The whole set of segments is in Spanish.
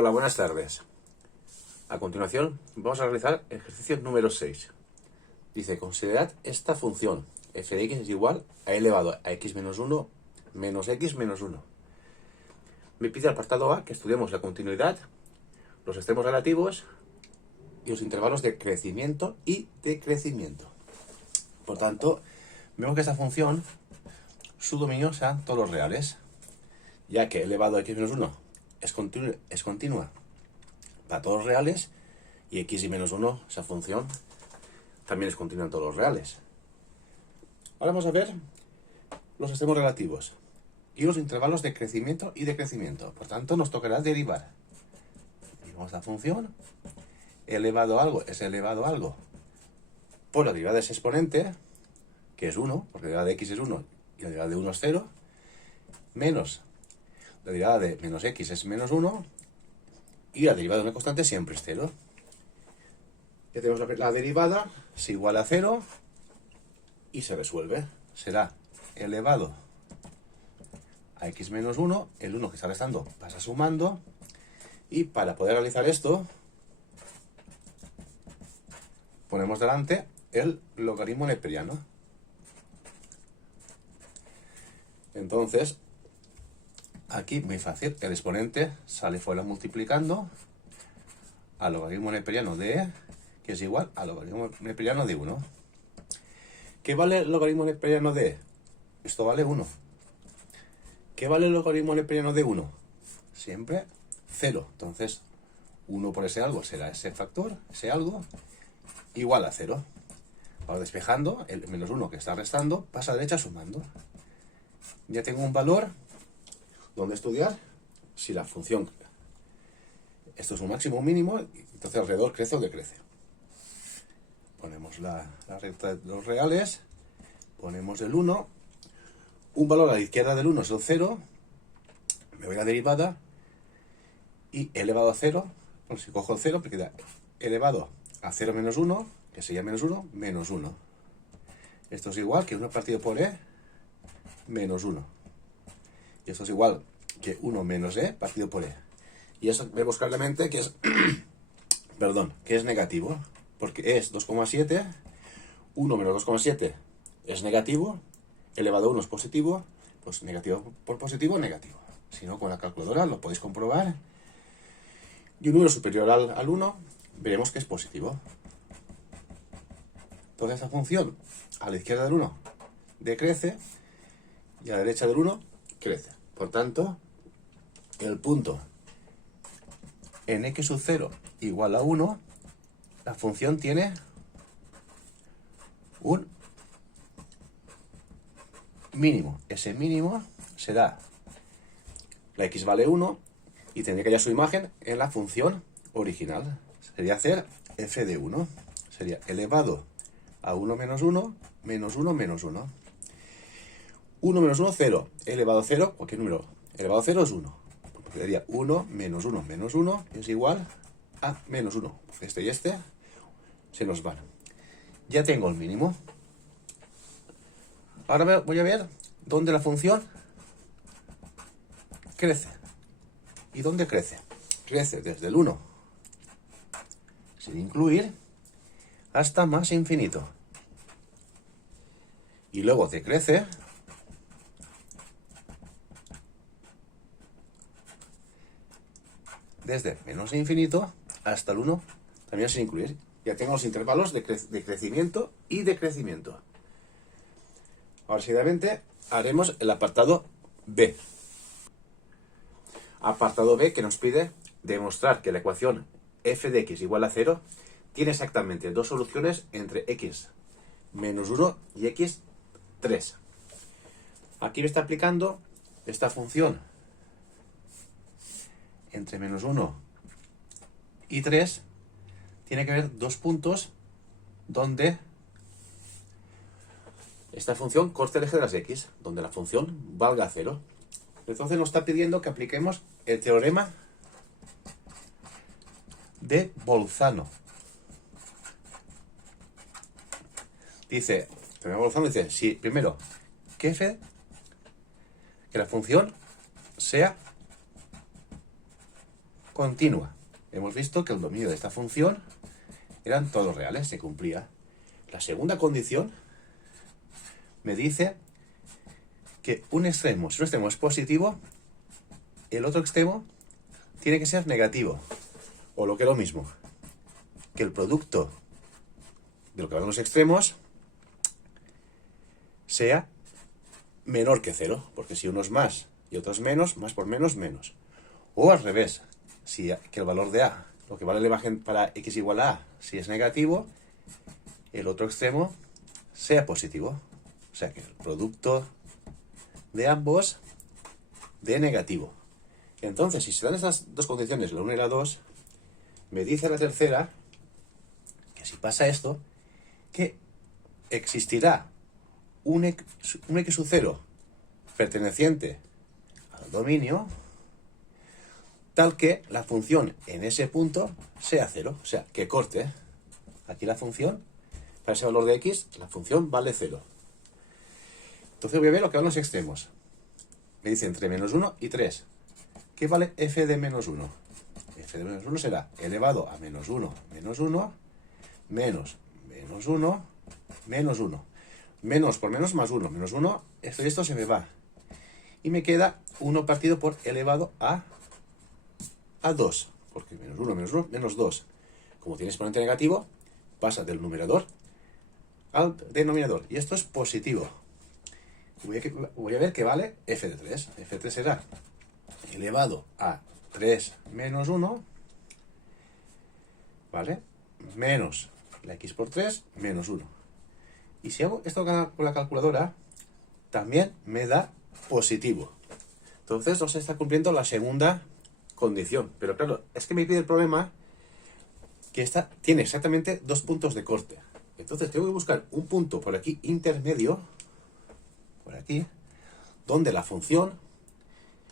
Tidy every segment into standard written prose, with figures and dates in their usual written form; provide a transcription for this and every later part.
Hola, buenas tardes. A continuación vamos a realizar el ejercicio número 6. Dice, considerad esta función f de x es igual a elevado a x menos 1 menos x menos 1. Me pide al apartado A que estudiemos la continuidad, los extremos relativos y los intervalos de crecimiento y decrecimiento. Por tanto, vemos que esta función, su dominio sean todos los reales, ya que elevado a x menos 1 es continua para todos los reales y x y menos 1, esa función, también es continua en todos los reales. Ahora vamos a ver los extremos relativos y los intervalos de crecimiento y decrecimiento. Por tanto, nos tocará derivar. Derivamos la función, elevado a algo es elevado a algo por la derivada de ese exponente, que es 1, porque la derivada de x es 1 y la derivada de 1 es 0, menos la derivada de menos x es menos 1 y la derivada de una constante siempre es 0. Ya tenemos la derivada, es igual a 0 y se resuelve. Será elevado a x menos 1, el 1 que está restando pasa sumando, y para poder realizar esto ponemos delante el logaritmo neperiano. Entonces, aquí muy fácil, el exponente sale fuera multiplicando al logaritmo neperiano de e, que es igual al logaritmo neperiano de 1. ¿Qué vale el logaritmo neperiano de e? Esto vale 1. ¿Qué vale el logaritmo neperiano de 1? Siempre 0. Entonces, 1 por ese algo será ese factor, ese algo, igual a 0. Ahora despejando, el menos 1 que está restando pasa a la derecha sumando. Ya tengo un valor donde estudiar si la función, esto es un máximo o un mínimo, entonces alrededor crece o decrece. Ponemos la recta de los reales, ponemos el 1, un valor a la izquierda del 1 es el 0, me voy a la derivada y elevado a 0, bueno, si cojo el 0 me queda elevado a 0 menos 1, que sería menos 1, menos 1. Esto es igual que 1 partido por e menos 1. Y esto es igual que 1 menos e partido por e. Y eso vemos claramente que es, que es negativo, porque es 2,7, 1 menos 2,7 es negativo, elevado a 1 es positivo, pues negativo por positivo, negativo. Si no, con la calculadora lo podéis comprobar. Y un número superior al 1, veremos que es positivo. Entonces esta función, a la izquierda del 1, decrece, y a la derecha del 1, crece. Por tanto, el punto en x sub 0 igual a 1, la función tiene un mínimo. Ese mínimo será, la x vale 1, y tendría que hallar su imagen en la función original. Sería hacer f de 1. Sería elevado a 1 menos 1, menos 1, menos 1. 1 menos 1, 0. Elevado a 0, cualquier número. Elevado a 0 es 1. Sería 1 menos 1 menos 1 es igual a menos 1. Este y este se nos van. Ya tengo el mínimo. Ahora voy a ver dónde la función crece. ¿Y dónde crece? Crece desde el 1, sin incluir, hasta más infinito. Y luego decrece desde menos infinito hasta el 1, también sin incluir. Ya tengo los intervalos de crecimiento y decrecimiento. Ahora, seguidamente, haremos el apartado B. Apartado B, que nos pide demostrar que la ecuación f de x igual a 0 tiene exactamente dos soluciones entre x menos 1 y x 3. Aquí me está aplicando esta función entre menos 1 y 3. Tiene que haber dos puntos donde esta función corte el eje de las x, donde la función valga 0. Entonces nos está pidiendo que apliquemos el teorema de Bolzano. Dice, el teorema de Bolzano dice, si primero, que la función sea continua. Hemos visto que el dominio de esta función eran todos reales, se cumplía. La segunda condición me dice que un extremo, si un extremo es positivo, el otro extremo tiene que ser negativo. O lo que es lo mismo, que el producto de lo que van los extremos sea menor que 0, porque si uno es más y otro es menos, más por menos, menos. O al revés, si que el valor de A, lo que vale la imagen para x igual a A, si es negativo, el otro extremo sea positivo. O sea que el producto de ambos dé negativo. Entonces, si se dan estas dos condiciones, la 1 y la 2, me dice la tercera que si pasa esto, que existirá un x sub 0 perteneciente al dominio tal que la función en ese punto sea 0, o sea, que corte. Aquí la función, para ese valor de x, la función vale 0. Entonces voy a ver lo que van los extremos. Me dice entre menos 1 y 3. ¿Qué vale f de menos 1? F de menos 1 será elevado a menos 1, menos 1, menos 1, menos 1. Menos por menos más 1. Menos 1, esto se me va. Y me queda 1 partido por elevado a 2. Porque menos 1, menos 2. Como tiene exponente negativo, pasa del numerador al denominador. Y esto es positivo. Voy a ver que vale f de 3. F de 3 será elevado a 3 menos 1, ¿vale? Menos la x por 3, menos 1. Y si hago esto con la calculadora, también me da positivo. Entonces no se está cumpliendo la segunda condición. Pero claro, es que me pide el problema que esta tiene exactamente 2 puntos de corte. Entonces tengo que buscar un punto por aquí intermedio, por aquí, donde la función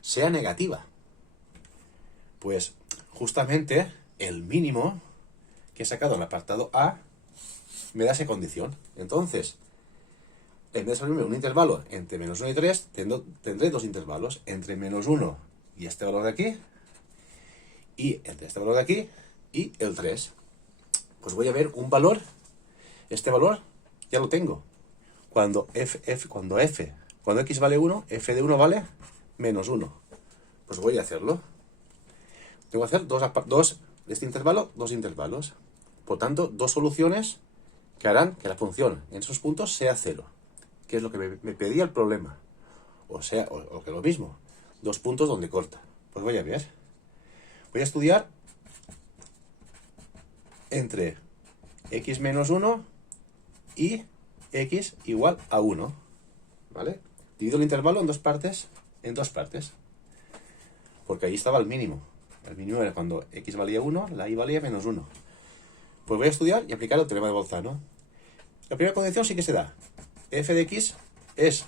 sea negativa. Pues justamente el mínimo que he sacado en el apartado A me da esa condición. Entonces, en vez de salirme un intervalo entre menos 1 y 3, tendré dos intervalos, entre menos 1 y este valor de aquí, y entre este valor de aquí y el 3. Pues voy a ver un valor, este valor ya lo tengo. Cuando x vale 1, f de 1 vale menos 1. Pues voy a hacerlo. Tengo que hacer dos de este intervalo, dos intervalos. Por tanto, dos soluciones que harán que la función en esos puntos sea 0. Que es lo que me pedía el problema. O sea, o que lo mismo. Dos puntos donde corta. Pues voy a ver. Voy a estudiar entre x menos 1 y x igual a 1. ¿Vale? Divido el intervalo en dos partes. Porque ahí estaba el mínimo. El mínimo era cuando x valía 1, la y valía menos 1. Pues voy a estudiar y aplicar el teorema de Bolzano. La primera condición sí que se da. F de x es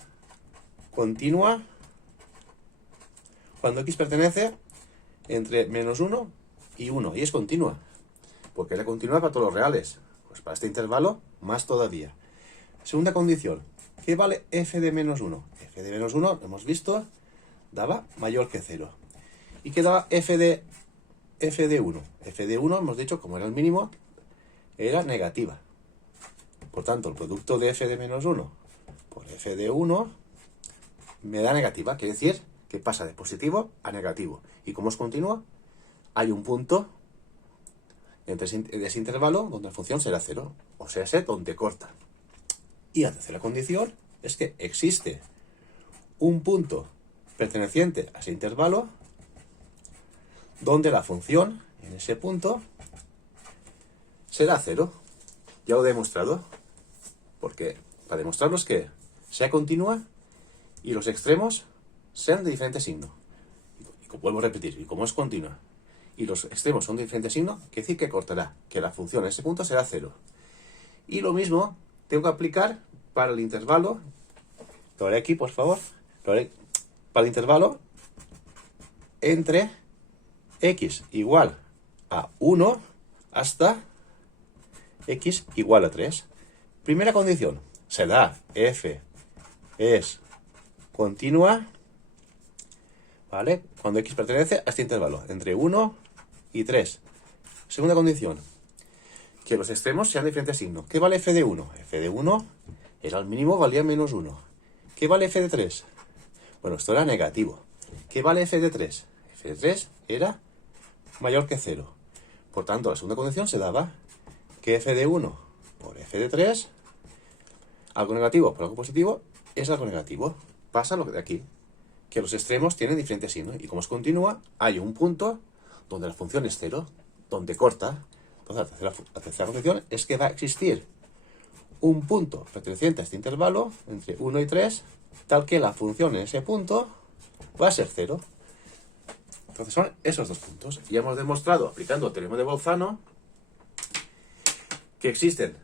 continua cuando x pertenece entre menos 1 y 1. Y es continua. Porque es la continua para todos los reales. Pues para este intervalo, más todavía. Segunda condición. ¿Qué vale f de menos 1? F de menos 1, lo hemos visto, daba mayor que 0. ¿Y qué daba f de 1? F de 1, hemos dicho, como era el mínimo, era negativa. Por tanto, el producto de f de menos 1 por f de 1 me da negativa. Quiere decir que pasa de positivo a negativo. Y como es continuo, hay un punto entre ese intervalo donde la función será 0. O sea, donde corta. Y la tercera condición es que existe un punto perteneciente a ese intervalo donde la función en ese punto será 0. Ya lo he demostrado. Porque para demostrarlo es que sea continua y los extremos sean de diferente signo. Y vuelvo a repetir, y como es continua y los extremos son de diferente signo, quiere decir que cortará, que la función en ese punto será 0. Y lo mismo tengo que aplicar para el intervalo, lo haré aquí por favor, para el intervalo entre x igual a 1 hasta x igual a 3. Primera condición, se da f es continua, ¿vale? Cuando x pertenece a este intervalo, entre 1 y 3. Segunda condición, que los extremos sean de diferente signo. ¿Qué vale f de 1? F de 1 era el mínimo, valía menos 1. ¿Qué vale f de 3? Bueno, esto era negativo. ¿Qué vale f de 3? F de 3 era mayor que 0. Por tanto, la segunda condición se daba que f de 1 por f de 3, algo negativo por algo positivo, es algo negativo. Pasa lo de aquí, que los extremos tienen diferentes signos. Y como es continua, hay un punto donde la función es 0, donde corta. Entonces, la tercera condición es que va a existir un punto perteneciente a este intervalo entre 1 y 3, tal que la función en ese punto va a ser 0. Entonces son esos dos puntos. Y hemos demostrado, aplicando el teorema de Bolzano, que existen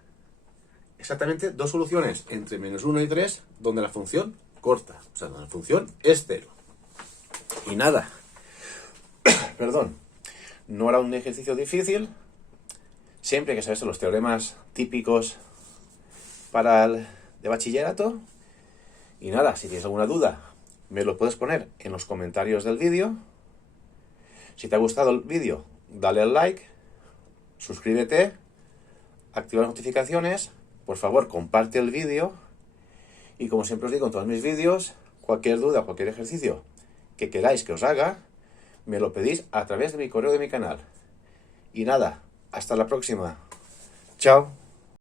exactamente dos soluciones entre menos 1 y 3 donde la función corta, o sea, donde la función es 0. Y nada, perdón, no era un ejercicio difícil. Siempre hay que saberse los teoremas típicos para el de bachillerato. Y nada, si tienes alguna duda, me lo puedes poner en los comentarios del vídeo. Si te ha gustado el vídeo, dale al like, suscríbete, activa las notificaciones, por favor, comparte el vídeo. Y como siempre os digo en todos mis vídeos, cualquier duda, cualquier ejercicio que queráis que os haga, me lo pedís a través de mi correo de mi canal. Y nada, hasta la próxima. Chao.